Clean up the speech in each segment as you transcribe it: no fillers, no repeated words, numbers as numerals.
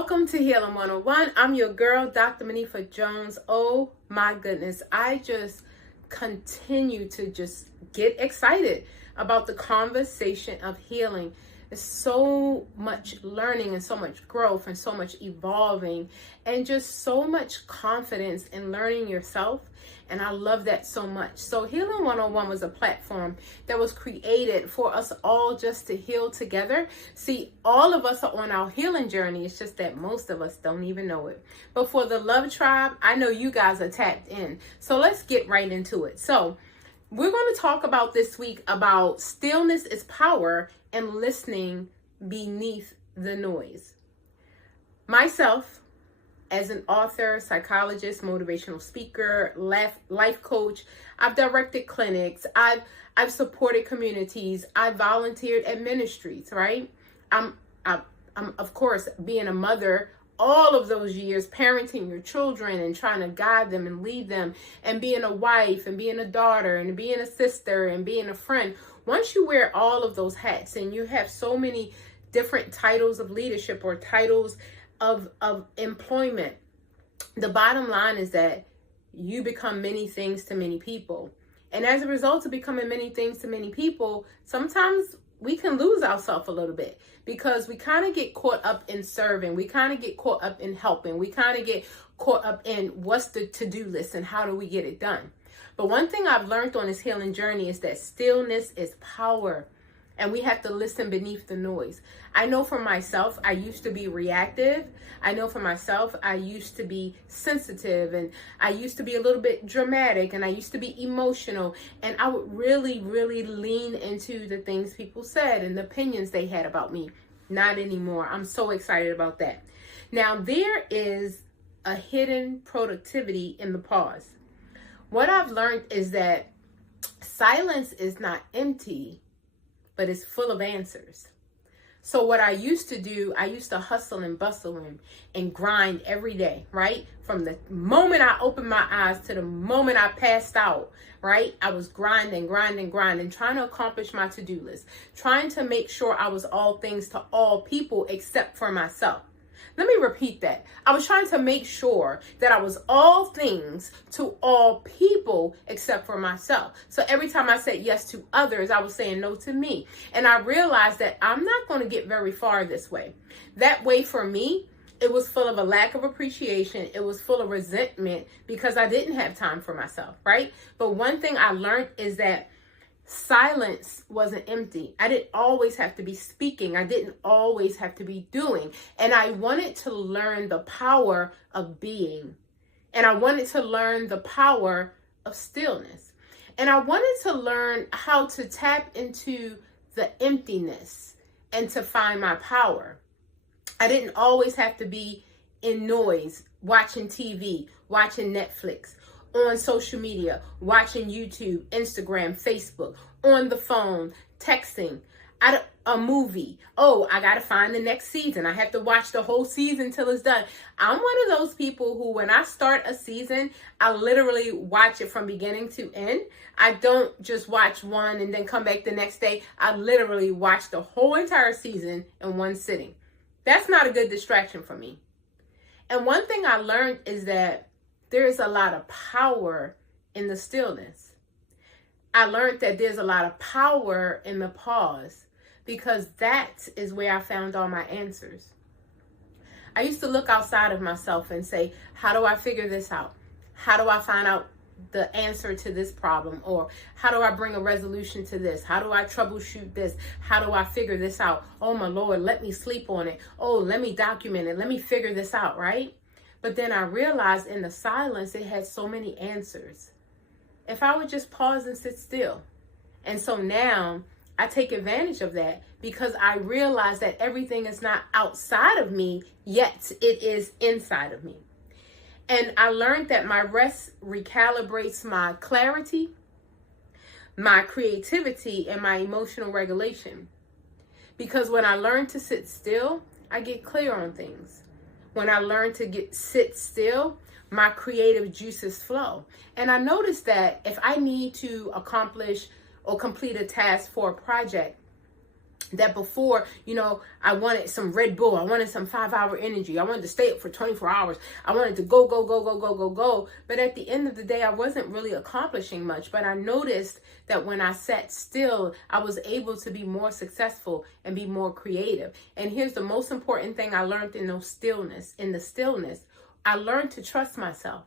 Welcome to Healing 101. I'm your girl, Dr. Monifa Jones. Oh my goodness, I just continue to just get excited about the conversation of healing. There's so much learning and so much growth and so much evolving and just so much confidence in learning yourself. And I love that so much. So Healing 101 was a platform that was created for us all just to heal together. See, all of us are on our healing journey. It's just that most of us don't even know it. But for the Love Tribe, I know you guys are tapped in. So let's get right into it. So we're going to talk about this week about stillness is power and listening beneath the noise. Myself, as an author, psychologist, motivational speaker, life coach, I've directed clinics, I've supported communities, I've volunteered at ministries, right? I'm of course being a mother all of those years, parenting your children and trying to guide them and lead them, and being a wife and being a daughter and being a sister and being a friend. Once you wear all of those hats and you have so many different titles of leadership or titles of employment, the bottom line is that you become many things to many people. And as a result of becoming many things to many people, sometimes we can lose ourselves a little bit because we kind of get caught up in serving. We kind of get caught up in helping. We kind of get caught up in what's the to-do list and how do we get it done. But one thing I've learned on this healing journey is that stillness is power. And we have to listen beneath the noise. I know for myself, I used to be reactive. I know for myself, I used to be sensitive, and I used to be a little bit dramatic, and I used to be emotional. And I would really, really lean into the things people said and the opinions they had about me. Not anymore. I'm so excited about that. Now, there is a hidden productivity in the pause. What I've learned is that silence is not empty, but it's full of answers. So what I used to do, I used to hustle and bustle and grind every day, right? From the moment I opened my eyes to the moment I passed out, right? I was grinding, trying to accomplish my to-do list, trying to make sure I was all things to all people except for myself. Let me repeat that. I was trying to make sure that I was all things to all people except for myself. So every time I said yes to others, I was saying no to me. And I realized that I'm not going to get very far this way. That way for me, it was full of a lack of appreciation. It was full of resentment because I didn't have time for myself, right? But one thing I learned is that silence wasn't empty. I didn't always have to be speaking. I didn't always have to be doing. And I wanted to learn the power of being. And I wanted to learn the power of stillness. And I wanted to learn how to tap into the emptiness and to find my power. I didn't always have to be in noise, watching TV, watching Netflix, on social media, watching YouTube, Instagram, Facebook, on the phone, texting, at a movie. Oh, I got to find the next season. I have to watch the whole season till it's done. I'm one of those people who, when I start a season, I literally watch it from beginning to end. I don't just watch one and then come back the next day. I literally watch the whole entire season in one sitting. That's not a good distraction for me. And one thing I learned is that there's a lot of power in the stillness. I learned that there's a lot of power in the pause because that is where I found all my answers. I used to look outside of myself and say, how do I figure this out? How do I find out the answer to this problem? Or how do I bring a resolution to this? How do I troubleshoot this? How do I figure this out? Oh my Lord, let me sleep on it. Oh, let me document it. Let me figure this out, right? But then I realized in the silence, it had so many answers. If I would just pause and sit still. And so now I take advantage of that because I realize that everything is not outside of me, yet it is inside of me. And I learned that my rest recalibrates my clarity, my creativity, and my emotional regulation. Because when I learn to sit still, I get clear on things. When I learn to sit still, my creative juices flow. And I noticed that if I need to accomplish or complete a task for a project, That before, I wanted some Red Bull. I wanted some 5-hour energy. I wanted to stay up for 24 hours. I wanted to go, go, go, go, go, go, go. But at the end of the day, I wasn't really accomplishing much. But I noticed that when I sat still, I was able to be more successful and be more creative. And here's the most important thing I learned in the stillness. I learned to trust myself.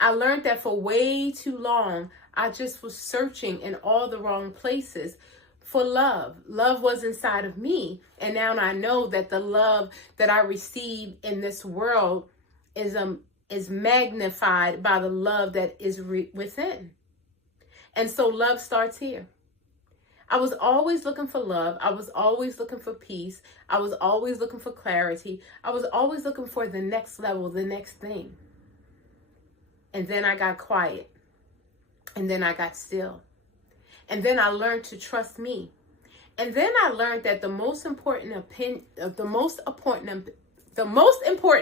I learned that for way too long, I just was searching in all the wrong places for love. Love was inside of me. And now I know that the love that I receive in this world is magnified by the love that is within. And so love starts here. I was always looking for love. I was always looking for peace. I was always looking for clarity. I was always looking for the next level, the next thing. And then I got quiet. And then I got still. And then I learned to trust me. And then I learned that the most important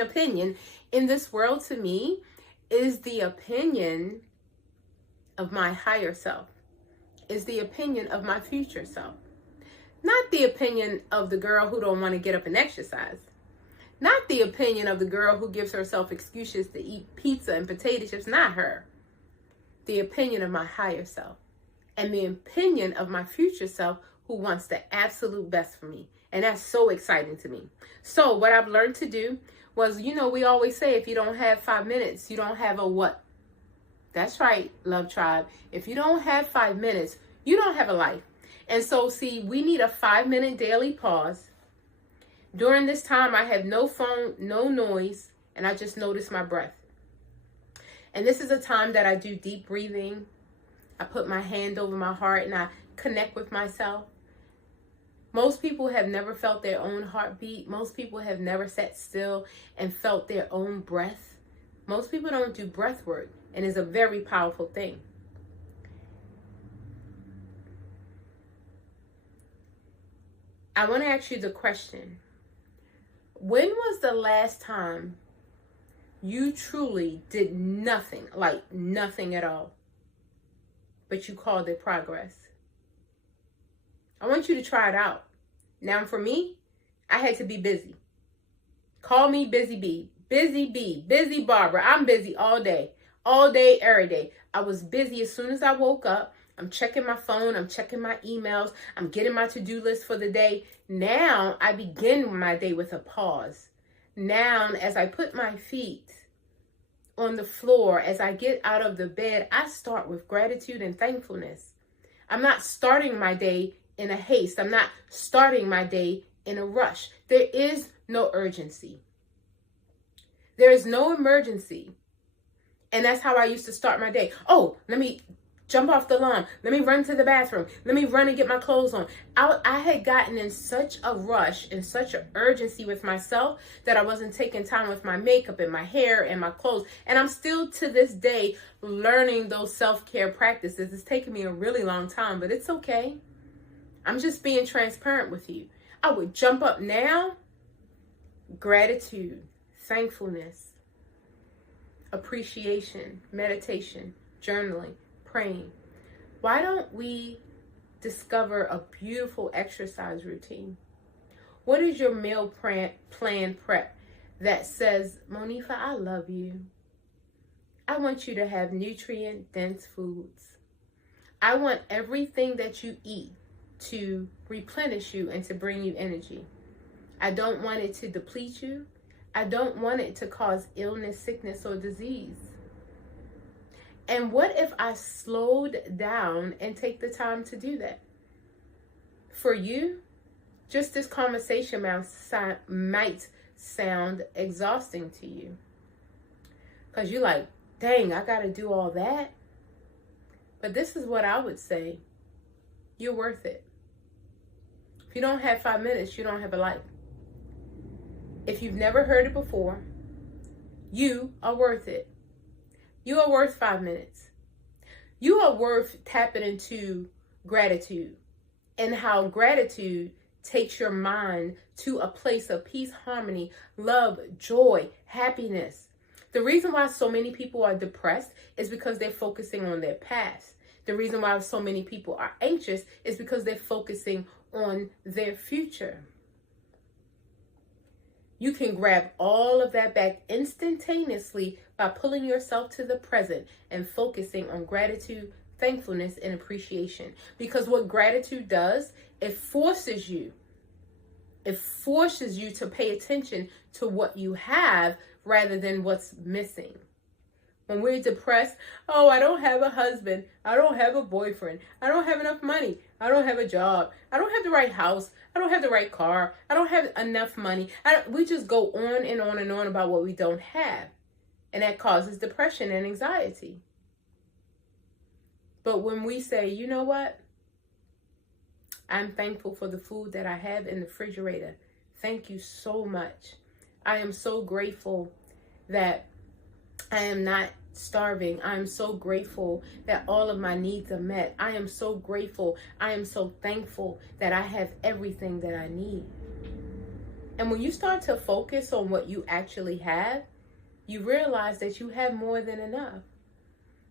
opinion in this world to me is the opinion of my higher self, is the opinion of my future self. Not the opinion of the girl who don't want to get up and exercise. Not the opinion of the girl who gives herself excuses to eat pizza and potato chips. Not her. The opinion of my higher self. And the opinion of my future self who wants the absolute best for me. And that's so exciting to me. So what I've learned to do was, we always say if you don't have 5 minutes, you don't have a what? That's right, Love Tribe. If you don't have 5 minutes, you don't have a life. And so, see, we need a 5-minute daily pause. During this time, I have no phone, no noise, and I just notice my breath. And this is a time that I do deep breathing. I put my hand over my heart and I connect with myself. Most people have never felt their own heartbeat. Most people have never sat still and felt their own breath. Most people don't do breath work, and it's a very powerful thing. I want to ask you the question. When was the last time you truly did nothing, like nothing at all, but you called it progress? I want you to try it out. Now, for me, I had to be busy. Call me Busy Bee. Busy Bee. Busy Barbara. I'm busy all day. All day, every day. I was busy as soon as I woke up. I'm checking my phone. I'm checking my emails. I'm getting my to-do list for the day. Now, I begin my day with a pause. Now, as I put my feet on the floor, as I get out of the bed, I start with gratitude and thankfulness. I'm not starting my day in a haste. I'm not starting my day in a rush. There is no urgency. There is no emergency. And that's how I used to start my day. Oh, let me jump off the lawn. Let me run to the bathroom. Let me run and get my clothes on. I had gotten in such a rush and such an urgency with myself that I wasn't taking time with my makeup and my hair and my clothes. And I'm still to this day learning those self-care practices. It's taken me a really long time, but it's okay. I'm just being transparent with you. I would jump up now. Gratitude, thankfulness, appreciation, meditation, journaling, praying. Why don't we discover a beautiful exercise routine? What is your meal plan prep that says, Monifa, I love you. I want you to have nutrient-dense foods. I want everything that you eat to replenish you and to bring you energy. I don't want it to deplete you. I don't want it to cause illness, sickness, or disease. And what if I slowed down and take the time to do that? For you, just this conversation might sound exhausting to you. Because you're like, dang, I got to do all that. But this is what I would say. You're worth it. If you don't have 5 minutes, you don't have a life. If you've never heard it before, you are worth it. You are worth 5 minutes. You are worth tapping into gratitude and how gratitude takes your mind to a place of peace, harmony, love, joy, happiness. The reason why so many people are depressed is because they're focusing on their past. The reason why so many people are anxious is because they're focusing on their future. You can grab all of that back instantaneously by pulling yourself to the present and focusing on gratitude, thankfulness, and appreciation. Because what gratitude does, it forces you to pay attention to what you have rather than what's missing. When we're depressed, oh, I don't have a husband, I don't have a boyfriend, I don't have enough money, I don't have a job, I don't have the right house, I don't have the right car, I don't have enough money. We just go on and on and on about what we don't have. And that causes depression and anxiety. But when we say, you know what? I'm thankful for the food that I have in the refrigerator. Thank you so much. I am so grateful that I am not starving. I am so grateful that all of my needs are met. I am so grateful. I am so thankful that I have everything that I need. And when you start to focus on what you actually have, you realize that you have more than enough.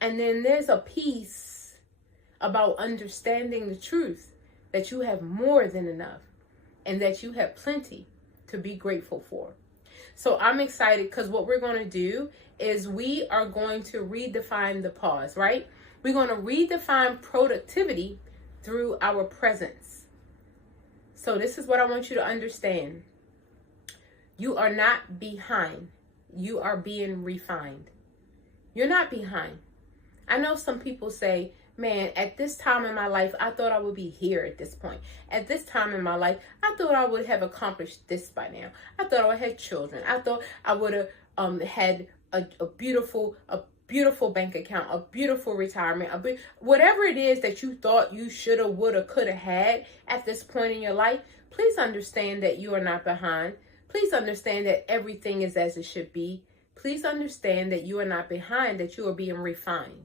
And then there's a peace about understanding the truth that you have more than enough and that you have plenty to be grateful for. So I'm excited because what we're going to do is we are going to redefine the pause, right? We're going to redefine productivity through our presence. So this is what I want you to understand. You are not behind. You are being refined. You're not behind. I know some people say, man, at this time in my life, I thought I would be here at this point. At this time in my life, I thought I would have accomplished this by now. I thought I would have children. I thought I would have had a beautiful bank account, a beautiful retirement, whatever it is that you thought you shoulda, woulda, coulda had at this point in your life. Please understand that you are not behind. Please understand that everything is as it should be. Please understand that you are not behind, that you are being refined.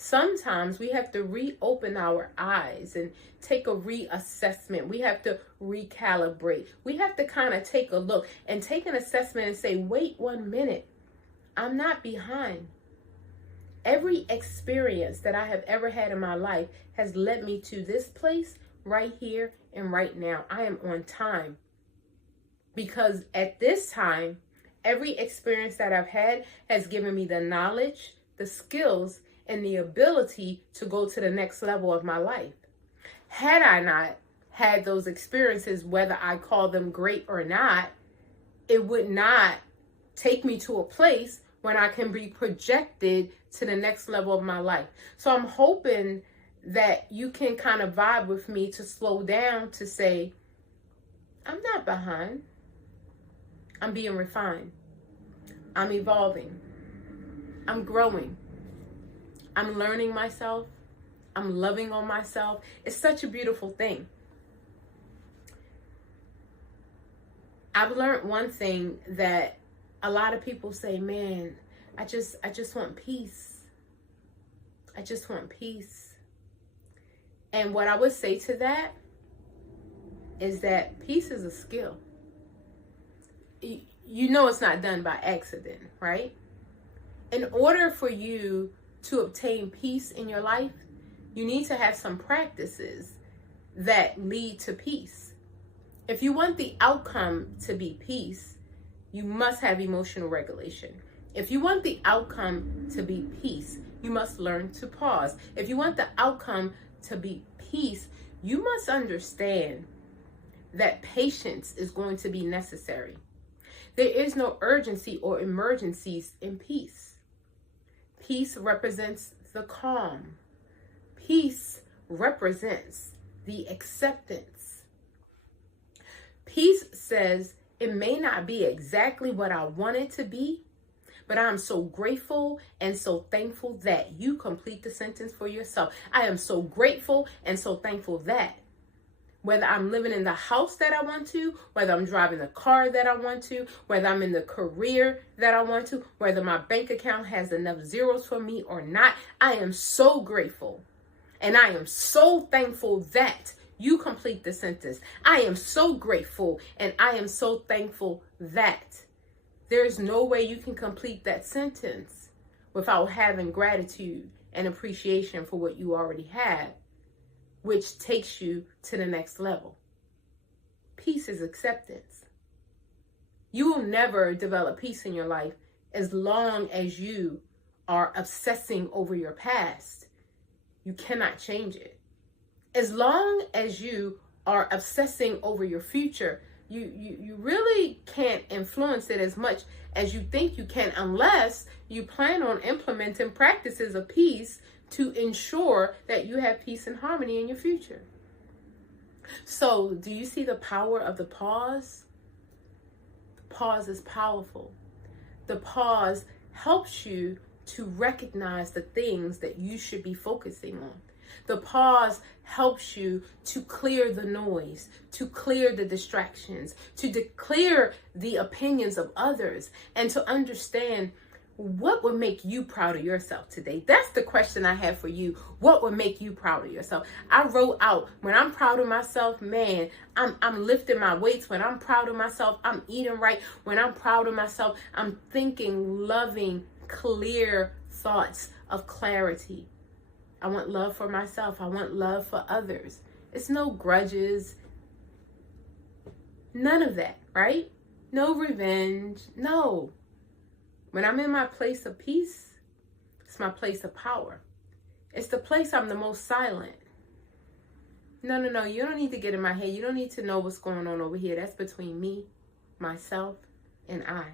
Sometimes we have to reopen our eyes and take a reassessment. We have to recalibrate. We have to kind of take a look and take an assessment and say, wait 1 minute, I'm not behind. Every experience that I have ever had in my life has led me to this place right here and right now. I am on time. Because at this time, every experience that I've had has given me the knowledge, the skills, and the ability to go to the next level of my life. Had I not had those experiences, whether I call them great or not, it would not take me to a place when I can be projected to the next level of my life. So I'm hoping that you can kind of vibe with me to slow down to say, I'm not behind. I'm being refined. I'm evolving. I'm growing. I'm learning myself. I'm loving on myself. It's such a beautiful thing. I've learned one thing that a lot of people say, man, I just want peace. I just want peace. And what I would say to that is that peace is a skill. You know it's not done by accident, right? In order for you to obtain peace in your life, you need to have some practices that lead to peace. If you want the outcome to be peace, you must have emotional regulation. If you want the outcome to be peace, you must learn to pause. If you want the outcome to be peace, you must understand that patience is going to be necessary. There is no urgency or emergencies in peace. Peace represents the calm. Peace represents the acceptance. Peace says, it may not be exactly what I want it to be, but I'm so grateful and so thankful that you complete the sentence for yourself. I am so grateful and so thankful that whether I'm living in the house that I want to, whether I'm driving the car that I want to, whether I'm in the career that I want to, whether my bank account has enough zeros for me or not, I am so grateful. And I am so thankful that you complete the sentence. I am so grateful and I am so thankful that. There's no way you can complete that sentence without having gratitude and appreciation for what you already have. which takes you to the next level. Peace is acceptance. You will never develop peace in your life as long as you are obsessing over your past. You cannot change it. As long as you are obsessing over your future, you really can't influence it as much as you think you can, unless you plan on implementing practices of peace to ensure that you have peace and harmony in your future. So, do you see the power of the pause? The pause is powerful. The pause helps you to recognize the things that you should be focusing on. The pause helps you to clear the noise, to clear the distractions, to clear the opinions of others, and to understand what would make you proud of yourself today. That's the question I have for you. What would make you proud of yourself? I wrote out, when I'm proud of myself, man, I'm lifting my weights. When I'm proud of myself, I'm eating right. When I'm proud of myself, I'm thinking loving, clear thoughts of clarity. I want love for myself. I want love for others. It's no grudges. None of that, right? No revenge. No. When I'm in my place of peace, it's my place of power. It's the place I'm the most silent. No. You don't need to get in my head. You don't need to know what's going on over here. That's between me, myself, and I.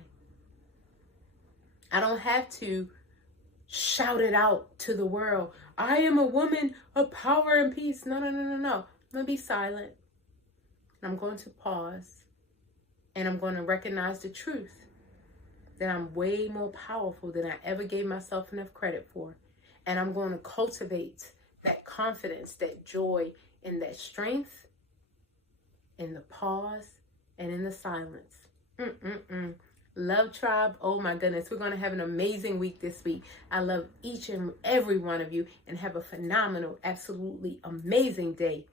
I don't have to shout it out to the world. I am a woman of power and peace. No. I'm going to be silent. I'm going to pause. And I'm going to recognize the truth that I'm way more powerful than I ever gave myself enough credit for. And I'm going to cultivate that confidence, that joy, and that strength in the pause and in the silence. Love Tribe, oh my goodness, we're going to have an amazing week this week. I love each and every one of you, and have a phenomenal, absolutely amazing day.